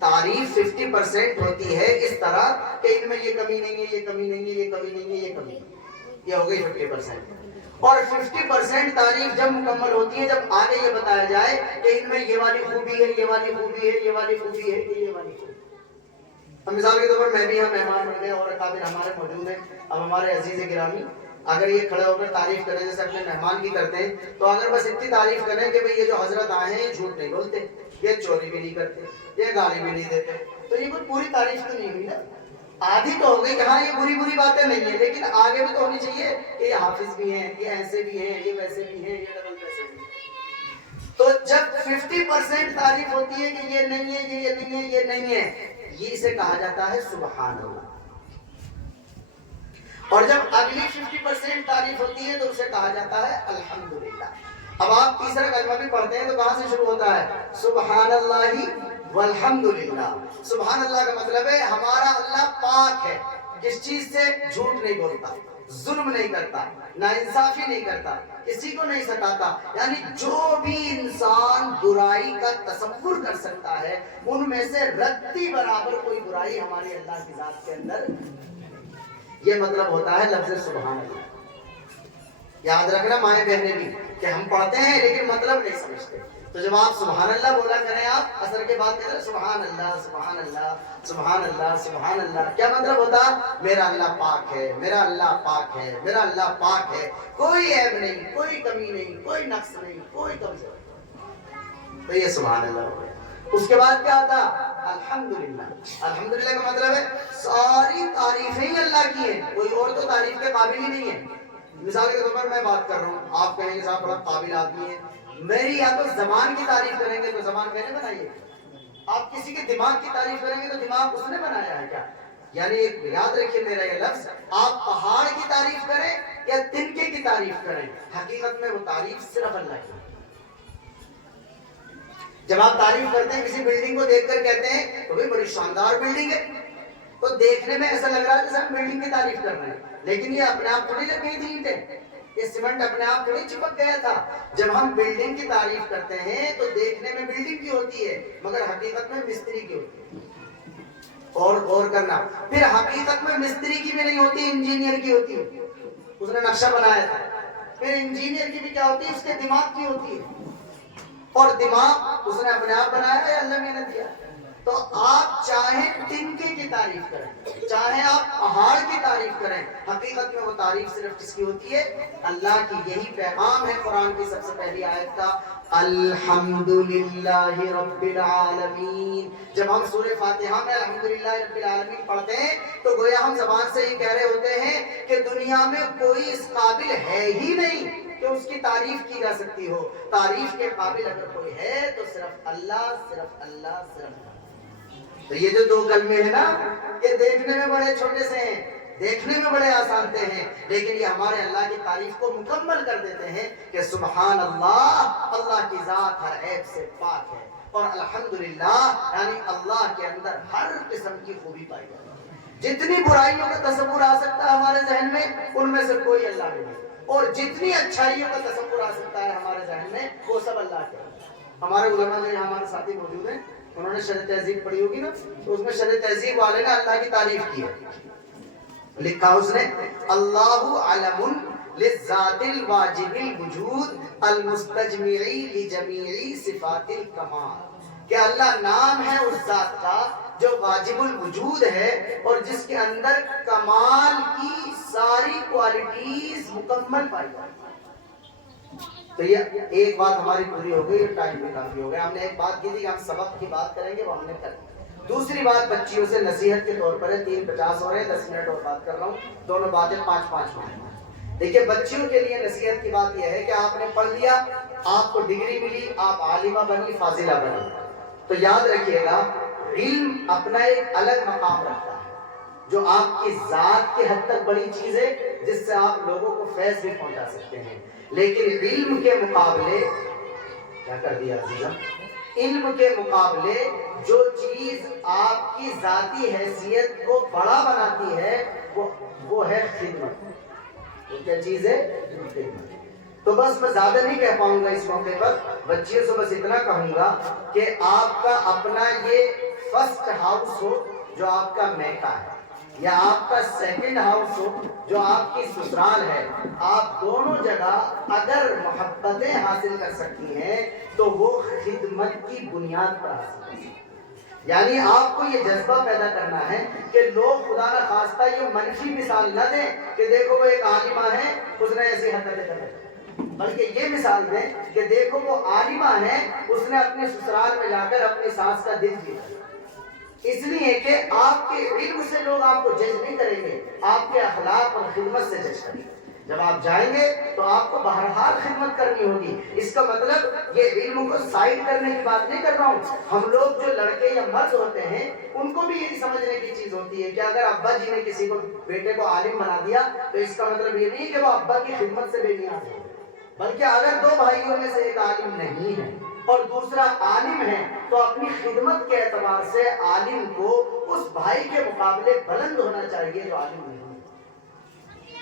تعریف 50% ہوتی ہے اس طرح کہ ان میں یہ کمی نہیں ہے، یہ کمی نہیں ہے، یہ کمی نہیں ہے، یہ کمی نہیں ہے، یہ ہو گئی 50%. اور 50% تعریف جب مکمل ہوتی ہے جب آگے یہ بتایا جائے کہ ان میں یہ والی خوبی ہے، یہ والی خوبی ہے، یہ والی خوبی ہے، یہ والی خوبی ہے. مثال کے طور پر میں بھی یہاں مہمان بن گئے اور اکابر ہمارے موجود ہیں. اب ہمارے عزیز گرامی اگر یہ کھڑے ہو کر تعریف کریں جیسے اپنے مہمان کی کرتے ہیں، تو اگر بس اتنی تعریف کریں کہ بھئی یہ جو حضرت آئے ہیں یہ جھوٹ نہیں بولتے، یہ چوری بھی نہیں کرتے، یہ گالی بھی نہیں دیتے، تو یہ کوئی پوری تعریف تو نہیں ہوئی نا. آدھی تو ہو گئی کہ ہاں یہ بری بری باتیں نہیں ہیں، لیکن آگے بھی تو ہونی چاہیے کہ یہ حافظ بھی ہیں، یہ ایسے بھی ہیں، یہ ویسے بھی ہیں، یہ ڈبل پیسے بھی ہیں. تو جب 50% تعریف ہوتی ہے کہ یہ نہیں ہے، یہ نہیں ہے، یہ نہیں ہے، یہ اسے کہا جاتا ہے سبحان اللہ. اور جب اگلی 50% تعریف ہوتی ہے تو اسے کہا جاتا ہے الحمدللہ. اب آپ تیسرا کلمہ بھی پڑھتے ہیں تو کہاں سے شروع ہوتا ہے؟ سبحان اللہ والحمدللہ. سبحان اللہ کا مطلب ہے ہمارا اللہ پاک ہے، کس چیز سے؟ جھوٹ نہیں بولتا، ظلم نہیں کرتا، ناانصافی نہیں کرتا، کسی کو نہیں ستاتا. یعنی جو بھی انسان برائی کا تصور کر سکتا ہے ان میں سے رتی برابر کوئی برائی ہماری اللہ کی ذات کے اندر. یہ مطلب ہوتا ہے لفظ سبحان اللہ. یاد رکھنا مائیں بہنیں بھی کہ ہم پڑھتے ہیں لیکن مطلب نہیں سمجھتے. تو جب آپ سبحان اللہ بولا کریں، آپ اثر کے بعد کہتے ہیں سبحان اللہ سبحان اللہ سبحان اللہ سبحان اللہ. کیا مطلب ہوتا؟ میرا اللہ پاک ہے، میرا اللہ پاک ہے، میرا اللہ پاک ہے، کوئی عیب نہیں، کوئی کمی نہیں، کوئی نقص نہیں، کوئی کمزوری. تو یہ سبحان اللہ ہو گیا. اس کے بعد کیا آتا؟ الحمدللہ. الحمدللہ کا مطلب ہے ساری تعریفیں اللہ کی ہیں، کوئی اور تو تعریف کے قابل ہی نہیں ہے. مثال کے طور پر میں بات کر رہا ہوں، آپ کہیں گے صاحب بڑا قابل آدمی ہے، میری یا تو زبان کی تعریف کریں گے تو زبان میں نے بنائی ہے، آپ کسی کے دماغ کی تعریف کریں گے تو دماغ اس نے بنایا ہے کیا؟ یعنی ایک یاد رکھیے میرا یہ لفظ، آپ پہاڑ کی تعریف کریں یا تنکے کی تعریف کریں، حقیقت میں وہ تعریف صرف اللہ کی. جب آپ تعریف کرتے ہیں کسی بلڈنگ کو دیکھ کر کہتے ہیں تو بھئی بڑی شاندار بلڈنگ ہے، تو دیکھنے میں ایسا لگ رہا ہے کہ ہم بلڈنگ کی تعریف کر رہے ہیں، لیکن یہ اپنے آپ تھوڑی لگ گئی تھی اینٹیں، یہ سیمنٹ اپنے آپ تھوڑی چپک گیا تھا. جب ہم بلڈنگ کی تعریف کرتے ہیں تو دیکھنے میں بلڈنگ کی ہوتی ہے مگر حقیقت میں مستری کی ہوتی ہے. اور غور کرنا، پھر حقیقت میں مستری کی بھی نہیں ہوتی، انجینئر کی ہوتی ہے، اس نے نقشہ بنایا تھا. پھر انجینئر کی بھی کیا ہوتی ہے؟ اس کے دماغ کی ہوتی ہے، اور دماغ اس نے اپنے آپ بنایا ہے، اللہ نے دیا. تو آپ چاہے تنکے کی تعریف کریں، چاہے آپ پہاڑ کی تعریف کریں، حقیقت میں وہ تعریف صرف کس کی ہوتی ہے؟ اللہ کی. یہی پیغام ہے قرآن کی سب سے پہلی آیت کا، الحمدللہ رب العالمین. جب ہم سورہ فاتحہ میں الحمدللہ رب العالمین پڑھتے ہیں تو گویا ہم زبان سے یہ کہہ رہے ہوتے ہیں کہ دنیا میں کوئی اس قابل ہے ہی نہیں کہ اس کی تعریف کی جا سکتی ہو. تعریف کے قابل اگر کوئی ہے تو صرف اللہ، صرف اللہ، صرف اللہ. تو یہ جو دو کلمے ہیں نا، یہ دیکھنے میں بڑے چھوٹے سے ہیں، دیکھنے میں بڑے آسان سے ہیں، لیکن یہ ہمارے اللہ کی تعریف کو مکمل کر دیتے ہیں کہ سبحان اللہ، اللہ کی ذات ہر عیب سے پاک ہے، اور الحمدللہ یعنی اللہ کے اندر ہر قسم کی خوبی پائی جاتی ہے. جتنی برائیوں کا تصور آ سکتا ہے ہمارے ذہن میں ان میں سے کوئی اللہ میں نہیں, اور جتنی اچھائیوں کا تصور آ سکتا ہے ہمارے ذہن میں وہ سب اللہ کے. ہمارے علماء جو یہاں ہمارے ساتھی موجود ہیں انہوں نے شرح تہذیب پڑھی ہوگی نا, تو اس میں شرح تہذیب والے نے اللہ کی تعریف کی ہے. لکھا اس نے اللہ علم للذات الواجب الوجود المستجمعی لجمیع صفات الکمال, کہ اللہ نام ہے اس ذات کا جو واجب الوجود ہے اور جس کے اندر کمال کی ساری کوالٹیز مکمل پائی جاتی. تو یہ ایک بات ہماری پوری ہو گئی, ٹائم بھی کافی ہو گیا. ہم نے ایک بات کی تھی کہ ہم سبق کی بات کریں گے, وہ ہم نے کر دی. دوسری بات بچیوں سے نصیحت کے طور پر ہے, 3:50 ہو رہے ہیں, 10 منٹ اور بات کر رہا ہوں, دونوں باتیں 5-5 منٹ. دیکھیے بچیوں کے لیے نصیحت کی بات یہ ہے کہ آپ نے پڑھ لیا, آپ کو ڈگری ملی, آپ عالمہ بنی, فاضلہ بنی, تو یاد رکھیے گا علم اپنا ایک الگ مقام رکھتا ہے جو آپ کی ذات کی حد تک بڑی چیز ہے جس سے آپ لوگوں کو فیض بھی پہنچا سکتے ہیں. لیکن علم کے مقابلے کیا کر دیا عزیزہ, علم کے مقابلے جو چیز آپ کی ذاتی حیثیت کو بڑا بناتی ہے وہ ہے خدمت. وہ کیا چیز ہے؟ خدمت. تو بس میں زیادہ نہیں کہہ پاؤں گا اس موقع پر, بچیوں سے بس اتنا کہوں گا کہ آپ کا اپنا یہ فرسٹ ہاؤس ہو جو آپ کا میکہ ہے, یا آپ کا سیکنڈ ہاؤس ہو جو آپ کی سسرال ہے, آپ دونوں جگہ اگر محبتیں حاصل کر سکتی ہیں تو وہ خدمت کی بنیاد پر حاصل کر سکتی ہیں. یعنی آپ کو یہ جذبہ پیدا کرنا ہے کہ لوگ خدا نہ خواستہ یہ منفی مثال نہ دیں کہ دیکھو وہ ایک عالمہ ہے اس نے ایسی حرکتیں کر رہی, بلکہ یہ مثال دیں کہ دیکھو وہ عالمہ ہے اس نے اپنے سسرال میں جا کر اپنی ساس کا دل جیتا. اس لیے کہ آپ کے علم سے لوگ آپ کو جج نہیں کریں گے, آپ کے اخلاق اور خدمت سے جج کریں گے. جب آپ جائیں گے تو آپ کو بہرحال خدمت کرنی ہوگی. اس کا مطلب یہ علم کو سائڈ کرنے کی بات نہیں کر رہا ہوں. ہم لوگ جو لڑکے یا مرد ہوتے ہیں ان کو بھی یہ سمجھنے کی چیز ہوتی ہے کہ اگر ابا جی نے کسی کو بیٹے کو عالم بنا دیا تو اس کا مطلب یہ نہیں کہ وہ ابا کی خدمت سے بے نیاز ہے, بلکہ اگر دو بھائیوں میں سے ایک عالم نہیں ہے اور دوسرا عالم ہے تو اپنی خدمت کے اعتبار سے عالم کو اس بھائی کے مقابلے بلند ہونا چاہیے جو عالم نہیں.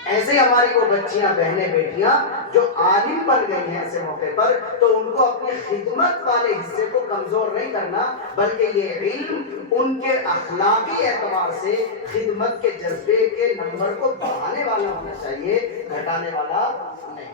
ایسے ہی ہماری وہ بچیاں, بہنیں, بیٹیاں جو عالم بن گئی ہیں ایسے موقع پر, تو ان کو اپنی خدمت والے حصے کو کمزور نہیں کرنا, بلکہ یہ علم ان کے اخلاقی اعتبار سے خدمت کے جذبے کے نمبر کو بڑھانے والا ہونا چاہیے, گھٹانے والا نہیں.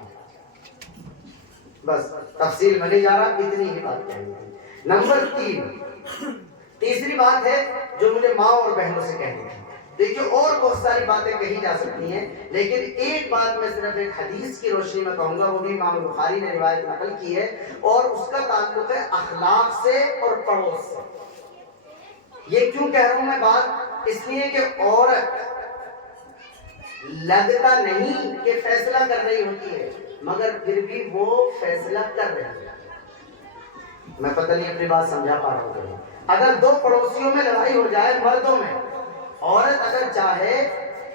بس تفصیل میں نہیں جا رہا, اتنی ہی بات کہنی ہے. نمبر 3, تیسری بات ہے جو مجھے ماں اور بہنوں سے کہنی ہے. دیکھیے اور بہت ساری باتیں کہی جا سکتی ہیں, لیکن ایک بات میں صرف ایک حدیث کی روشنی میں کہوں گا, وہ بھی امام بخاری نے روایت نقل کی ہے, اور اس کا تعلق ہے اخلاق سے اور پڑوس سے. یہ کیوں کہہ رہا ہوں میں بات, اس لیے کہ عورت لگتا نہیں کہ فیصلہ کر رہی ہوتی ہے مگر پھر بھی وہ فیصلہ کر رہی ہے. میں پتہ نہیں اپنی بات سمجھا پا رہا ہوں. اگر دو پڑوسیوں میں لڑائی ہو جائے مردوں میں, عورت اگر چاہے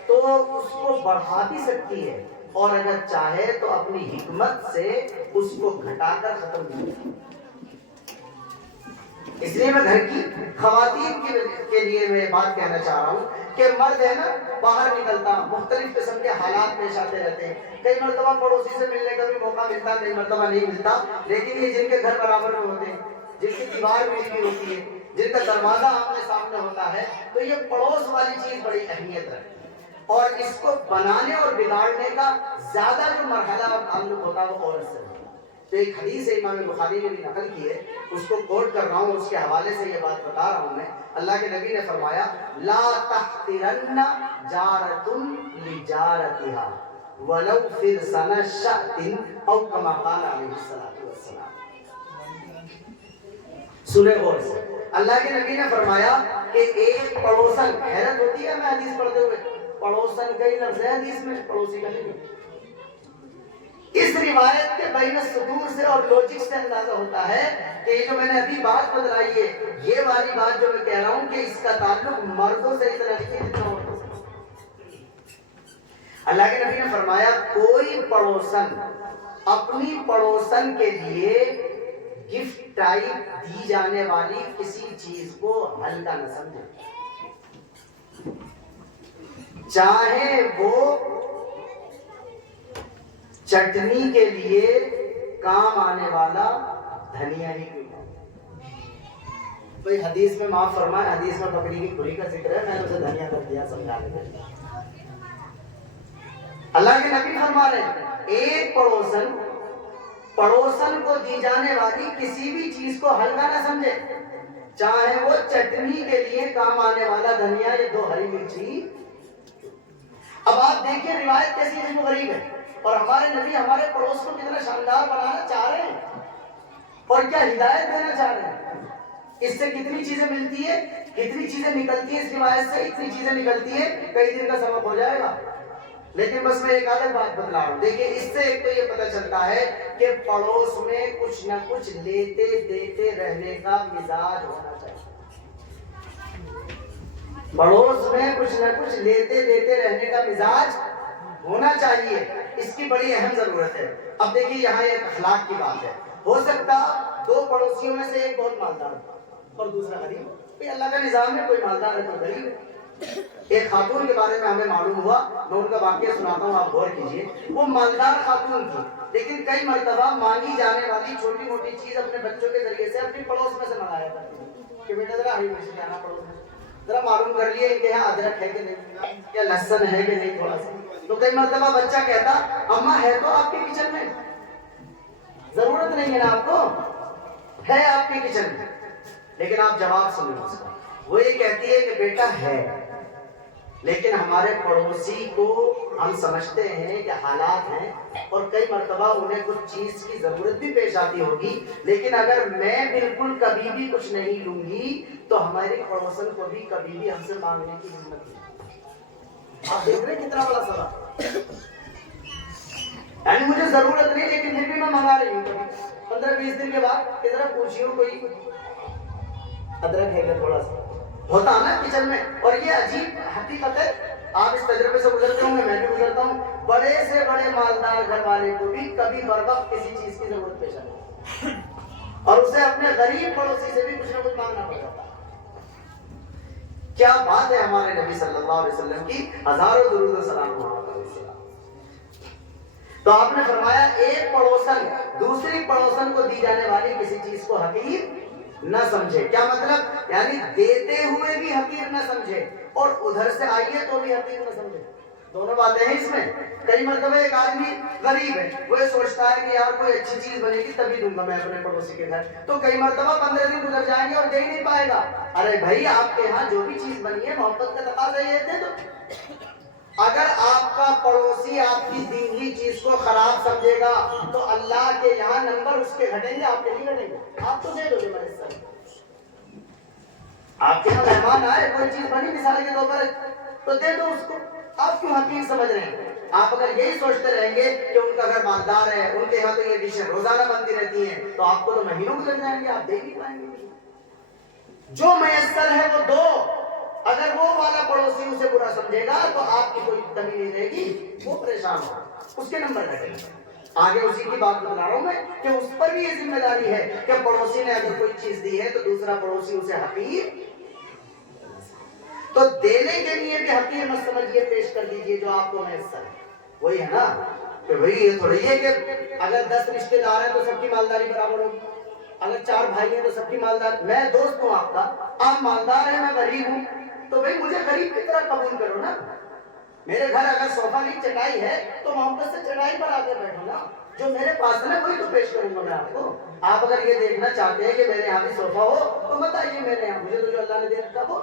تو اس کو بڑھا بھی سکتی ہے, اور اگر چاہے تو اپنی حکمت سے اس کو گھٹا کر ختم کر سکتی ہے. اس لیے میں گھر کی خواتین کے لیے میں بات کہنا چاہ رہا ہوں کہ مرد ہے نا, باہر نکلتا مختلف قسم کے حالات پیش آتے رہتے ہیں. کئی مرتبہ پڑوسی سے ملنے کا بھی موقع ملتا, کئی مرتبہ نہیں ملتا, لیکن یہ جن کے گھر برابر میں ہوتے ہیں, جن کی دیوار ملی ہوئی ہوتی ہے, جن کا دروازہ آمنے سامنے ہوتا ہے, تو یہ پڑوس والی چیز بڑی اہمیت رکھتی ہے. اور اس کو بنانے اور بگاڑنے کا زیادہ جو مرحلہ اور تعلق ہوتا ہے وہ عورت سے. تو ایک حدیث ہے امام بخاری نے بھی نقل کی ہے, اس کو کوٹ کر رہا ہوں, اس کے حوالے سے یہ بات بتا رہا ہوں میں. اللہ کے نبی نے فرمایا لا تحقرن جارۃ لجارتها ولو فرسن شاة او کما قال علیہ الصلوۃ والسلام. سنیں غور سے, اللہ کے نبی نے فرمایا کہ ایک پڑوسن, حیرت ہوتی ہے میں حدیث پڑھتے ہوئے, پڑوسن کا ہی لفظ ہے حدیث میں, پڑوسی کا نہیں. اس روایت کے بین السطور سے اور لوجک سے اندازہ ہوتا ہے کہ یہ جو میں نے ابھی بات بتلائی ہے, یہ والی بات جو میں کہہ رہا ہوں کہ اس کا تعلق مردوں سے اتنا نہیں جتنا عورتوں سے. اللہ کے نبی نے فرمایا کوئی پڑوسن اپنی پڑوسن کے لیے گفٹ ٹائپ دی جانے والی کسی چیز کو ہلکا نہ سمجھے، چاہے وہ چٹنی کے لیے کام آنے والا دھنیا ہی کیوں نہ ہو۔ کوئی حدیث میں معاف فرمائے، حدیث میں بکری کی کھلی کا ذکر ہے، میں نے اسے دھنیا کر دیا سمجھانے کے لیے۔ اللہ کے نبی فرما رہے ہیں ایک پڑوسن کو دی جانے والی کسی بھی چیز کو ہلکا نہ سمجھے، چاہے وہ چٹنی کے لیے کام آنے والا دھنیا یا 2 ہری مرچی۔ اب آپ دیکھیں روایت کیسی عجیب و غریب ہے، اور ہمارے نبی ہمارے پڑوس کو کتنا شاندار بنانا چاہ رہے ہیں اور کیا ہدایت دینا چاہ رہے ہیں۔ اس سے کتنی چیزیں ملتی ہے، کتنی چیزیں نکلتی ہیں اس روایت سے، اتنی چیزیں نکلتی ہیں کئی دن کا سبق ہو جائے گا۔ لیکن بس میں ایک آدھا بات بتلا رہا ہوں۔ دیکھیں اس سے ایک تو یہ پتہ چلتا ہے کہ پڑوس میں کچھ نہ کچھ لیتے دیتے رہنے کا مزاج ہونا چاہیے، پڑوس میں کچھ نہ کچھ لیتے دیتے رہنے کا مزاج ہونا چاہیے، اس کی بڑی اہم ضرورت ہے۔ اب دیکھیے یہاں ایک اخلاق کی بات ہے، ہو سکتا 2 پڑوسیوں میں سے ایک بہت مالدار اور دوسرا غریب، یہ اللہ کا نظام ہے، کوئی مالدار ہے کوئی غریب ہے۔ ایک خاتون کے بارے میں ہمیں معلوم ہوا، میں ان کا واقعہ سناتا ہوں، آپ غور کیجئے۔ وہ مالدار خاتون تھی، لیکن کئی مرتبہ مانگی جانے والی چھوٹی موٹی چیز اپنے بچوں کے ذریعے سے اپنی پڑوس میں سے منگایا کرتی تھی کہ بیٹا ذرا ہری مرچی لانا پڑوس میں، ذرا معلوم کر لیے کہ یہاں ادرک ہے کہ نہیں یا لہسن ہے کہ نہیں تھوڑا سا۔ تو کئی مرتبہ بچہ کہتا اماں ہے تو آپ کے کچن میں، ضرورت نہیں ہے نا آپ کو، ہے آپ کے کچن میں، لیکن آپ جواب سنیں اس کا۔ وہ یہ کہتی ہے کہ بیٹا ہے، لیکن ہمارے پڑوسی کو ہم سمجھتے ہیں کہ حالات ہیں اور کئی مرتبہ انہیں کچھ چیز کی ضرورت بھی پیش آتی ہوگی، لیکن اگر میں بالکل کبھی بھی کچھ نہیں لوں گی تو ہمارے پڑوسن کو بھی کبھی بھی ہم سے مانگنے کی ہمت نہیں۔ آپ دیکھ رہے ہیں کتنا بڑا سوال، یعنی مجھے ضرورت نہیں لیکن پھر بھی میں منگا رہی ہوں، کبھی 15-20 دن کے بعد کدھر پوچھیوں کوئی ادرک ہے کہ تھوڑا سا ہوتا نا کچن میں۔ اور یہ عجیب حقیقت ہے، آپ اس تجربے سے گزرتے ہوں گے، میں بھی گزرتا ہوں، بڑے سے بڑے مالدار گھر والے کو بھی کبھی بر وقت کسی چیز کی ضرورت پیش آتی ہے اور اسے اپنے غریب پڑوسی سے بھی کچھ نہ کچھ مانگنا پڑتا ہے۔ کیا بات ہے ہمارے نبی صلی اللہ علیہ وسلم کی، ہزاروں درود و سلام علیہ وسلم۔ تو آپ نے فرمایا ایک پڑوسن دوسری پڑوسن کو دی جانے والی کسی چیز کو حقیر نہ سمجھے۔ کیا مطلب؟ یعنی دیتے ہوئے بھی حقیر نہ سمجھے اور ادھر سے آئیے تو بھی حقیر نہ سمجھے، دونوں باتیں ہیں اس میں۔ کئی مرتبہ ایک آدمی غریب ہے، وہ یہ سوچتا ہے کہ یار کوئی اچھی چیز بنے گی تبھی دوں گا میں اپنے پڑوسی کے گھر، تو کئی مرتبہ 15 دن گزر جائیں گے اور دے ہی نہیں پائے گا۔ ارے بھائی آپ کے یہاں جو بھی چیز بنی ہے محبت کا تقاضا یہ ہے تو اگر آپ کا پڑوسی آپ کی دی ہوئی چیز کو خراب سمجھے گا تو اللہ کے یہاں نمبر اس کے گھٹیں گے، آپ کے نہیں گھٹیں گے۔ آپ تو دے دو گے میرے ساتھ، آپ کے یہاں مہمان آئے کوئی چیز بنی مثال کے طور پر تو دے دو اس کو، آپ کیوں حقیر سمجھ رہے ہیں؟ آپ اگر یہی سوچتے رہیں گے کہ ان کا گھر مالدار ہے، ان کے یہاں تو یہ ڈشیں روزانہ بنتی رہتی ہیں، تو آپ کو تو مہینوں گزر جائیں گے، آپ دے نہیں پائیں گے۔ جو میسر ہے وہ دو، اگر وہ والا پڑوسی اسے برا سمجھے گا تو آپ کی کوئی کمی نہیں رہے گی، وہ پریشان ہوگا، اس کے نمبر گھٹیں گے۔ آگے اسی کی بات بتا رہا ہوں میں کہ اس پر بھی یہ ذمہ داری ہے کہ پڑوسی نے اگر کوئی چیز دی ہے تو دوسرا پڑوسی اسے حقیر، تو دینے کے لیے بھی حقیر مت سمجھیے، پیش کر دیجئے جو آپ کو میسر ہے۔ وہی ہے نا کہ بھئی یہ تھوڑی ہے کہ اگر 10 رشتے دار ہیں تو سب کی مالداری برابر ہوگی، اگر 4 بھائی ہیں تو سب کی مالداری، میں دوست ہوں آپ کا، آپ مالدار ہیں میں غریب ہوں، تو بھئی مجھے غریب کی طرح قبول کرو نا۔ میرے گھر اگر صوفہ نہیں چٹائی ہے تو محبت سے چٹائی پر آ کے بیٹھو نا، جو میرے پاس ہے وہی تو پیش کروں گا میں آپ کو۔ آپ اگر یہ دیکھنا چاہتے ہیں کہ میرے یہاں بھی صوفہ ہو تو مت آئیے میرے یہاں، مجھے تو جو اللہ نے دے رکھا وہ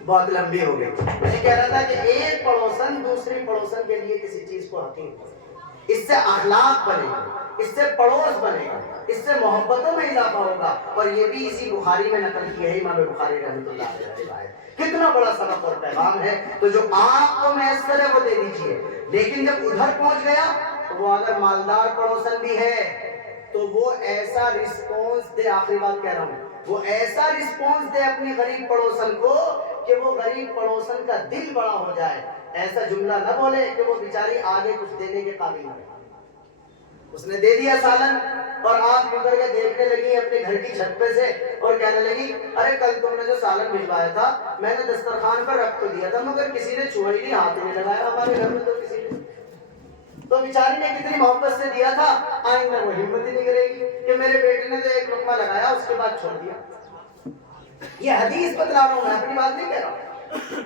بہت لمبی ہو گئی۔ میں کہہ رہا تھا کہ ایک پڑوسن دوسری پڑوسن کے لیے کسی چیز کو حقیر، اس سے اخلاق بنے گا، اس سے پڑوس بنے گا، اس سے محبتوں میں اضافہ ہوگا۔ اور یہ بھی اسی بخاری میں نقل کی ہے امام بخاری رحمۃ اللہ علیہ۔ کتنا بڑا سبق اور پیغام ہے۔ تو جو آپ کو میسر ہے وہ دے دیجئے، لیکن جب ادھر پہنچ گیا تو وہ اگر مالدار پڑوسن بھی ہے تو وہ ایسا رسپونس دے، آخری بات کہہ رہا ہوں، وہ ایسا رسپونس دے اپنی غریب پڑوسن کو کہ وہ غریب پڑوسن کا دل بڑا ہو جائے۔ ایسا جملہ نہ بولے کہ وہ بیچاری آگے کچھ دینے کے قابل نہ رہے۔ اس نے دے دیا سالن اور آپ اتر کے دیکھنے لگی اپنے گھر کی چھت پہ سے اور کہنے لگی ارے کل تم نے جو سالن بھجوایا تھا میں نے دسترخوان پر رکھ تو دیا تھا مگر کسی نے چھوڑ ہی نہیں، ہاتھ نہیں لگایا ہمارے گھر میں تو کسی نے، تو بیچاری نے کتنی محبت سے دیا تھا، آئندہ وہ ہمت ہی نہیں کرے گی کہ میرے بیٹے نے تو ایک لقمہ لگایا اس کے بعد چھوڑ دیا۔ یہ حدیث بتلا رہا ہوں میں، اپنی بات نہیں کہہ رہا ہوں۔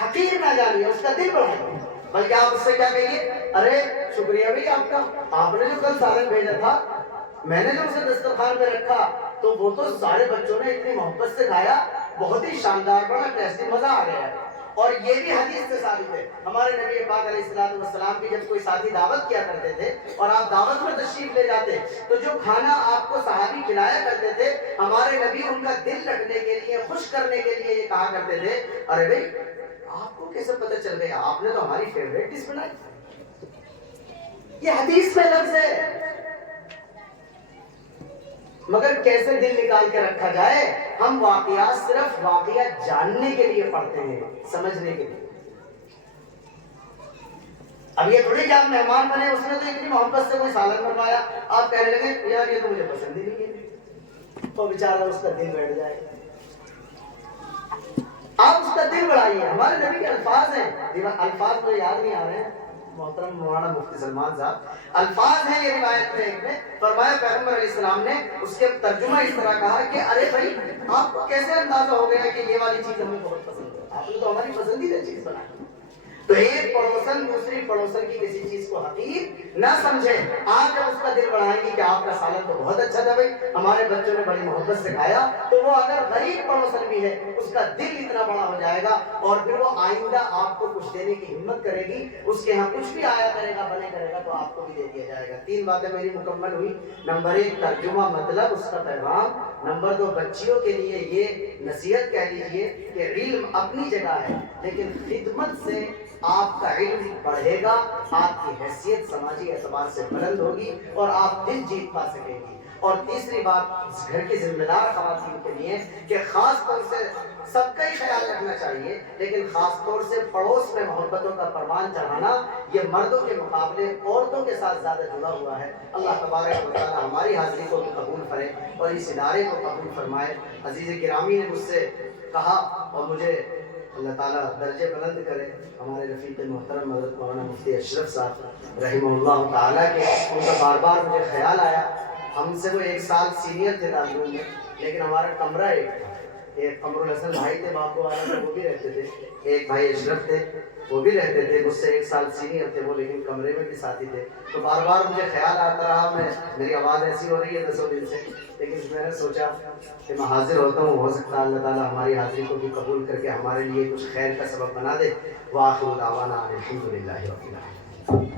حقیر نہ جانیے، اس کا دل بڑھائیے، بلکہ آپ اس سے کیا کہیے، ارے شکریہ بھی آپ کا، آپ نے جو کل سالن بھیجا تھا میں نے جو اسے دسترخوان پہ رکھا تو وہ تو سارے بچوں نے اتنی محبت سے کھایا، بہت ہی شاندار، بڑا ٹیسٹی، مزہ آ گیا ہے۔ اور یہ بھی حدیث سے ثابت ہے، ہمارے نبی پاک علیہ السلام کی جب کوئی ساتھی دعوت کیا کرتے تھے اور آپ دعوت میں تشریف لے جاتے تو جو کھانا آپ کو صحابی کھلایا کرتے تھے ہمارے نبی ان کا دل رکھنے کے لیے، خوش کرنے کے لیے یہ کہا کرتے تھے ارے بھائی آپ کو کیسے پتہ چل گیا، آپ نے تو ہماری فیوریٹ ڈش بنائی۔ یہ حدیث میں لفظ ہے، مگر کیسے دل نکال کے رکھا جائے؟ ہم واقعات صرف واقعات جاننے کے لیے پڑھتے ہیں، سمجھنے کے لیے۔ اب یہ تھوڑی کہ آپ مہمان بنے، اس نے تو اتنی محبت سے کوئی سالن بنوایا، آپ کہنے لگے یار یہ تو مجھے پسند ہی نہیں ہے، تو بیچارہ اس کا دل بیٹھ جائے۔ آپ اس کا دل بڑھائیے۔ ہمارے نبی کے الفاظ ہیں، الفاظ مجھے یاد نہیں آ رہے ہیں، محترم مولانا مفتی سلمان صاحب الفاظ ہیں یہ روایت میں، ایک میں فرمایا پیغمبر علیہ السلام نے اس کے ترجمہ اس طرح کہا کہ ارے بھائی آپ کو کیسے اندازہ ہو گیا کہ یہ والی چیز ہمیں بہت پسند ہے، آپ نے تو ہماری پسندیدہ چیز بنائی۔ تو ایک پڑوسن دوسری پڑوسن کی کسی چیز کو حقیر نہ سمجھے۔ آپ جب اس کا دل بڑھائیں گی کہ آپ کا سالن تو بہت اچھا تھا بھائی، ہمارے بچوں نے بڑی محبت سے کھایا، تو وہ اگر غریب پڑوسن بھی ہے اس کا دل اتنا بڑا ہو جائے گا اور پھر وہ آئندہ آپ کو کچھ دینے کی ہمت کرے گی، اس کے ہاں کچھ بھی آیا کرے گا، بنے کرے گا تو آپ کو بھی دے دیا جائے گا۔ 3 باتیں میری مکمل ہوئی۔ نمبر 1 ترجمہ مطلب اس کا پیغام، نمبر 2 بچیوں کے لیے یہ نصیحت کہہ لیجئے کہ علم اپنی جگہ ہے لیکن خدمت سے آپ کا علم بڑھے گا، آپ کی حیثیت سماجی اعتبار سے بلند ہوگی اور آپ دل جیت پا سکیں گی۔ اور تیسری بات گھر کی ذمہ دار خواتین کے لیے کہ خاص طور سے سب کا ہی خیال رکھنا چاہیے لیکن خاص طور سے پڑوس میں محبتوں کا پروان چڑھانا یہ مردوں کے مقابلے عورتوں کے ساتھ زیادہ جڑا ہوا ہے۔ اللہ تبارک و تعالی ہماری حاضری کو قبول کرے اور اس ادارے کو قبول فرمائے۔ عزیز گرامی نے مجھ سے کہا اور مجھے اللہ تعالیٰ درجے بلند کرے، ہمارے رفیق محترم حضرت مولانا مفتی اشرف صاحب رحمہ اللہ تعالیٰ کے، ان کا بار بار مجھے خیال آیا، ہم سے وہ 1 سال سینئر تھے دارالعلوم میں لیکن ہمارا کمرہ ایک قمر الحسن بھائی تھے باپو والا تھے وہ بھی رہتے تھے، ایک بھائی اشرف تھے وہ بھی رہتے تھے، مجھ سے 1 سال سینئر تھے وہ لیکن کمرے میں بھی ساتھی تھے۔ تو بار بار مجھے خیال آتا رہا، میری آواز ایسی ہو رہی ہے 10 دن سے، لیکن میں نے سوچا کہ میں حاضر ہوتا ہوں، ہو سکتا ہے اللہ تعالیٰ ہماری حاضری کو بھی قبول کر کے ہمارے لیے کچھ خیر کا سبب بنا دے۔ وآخر دعوانا الحمدللہ رب العالمین۔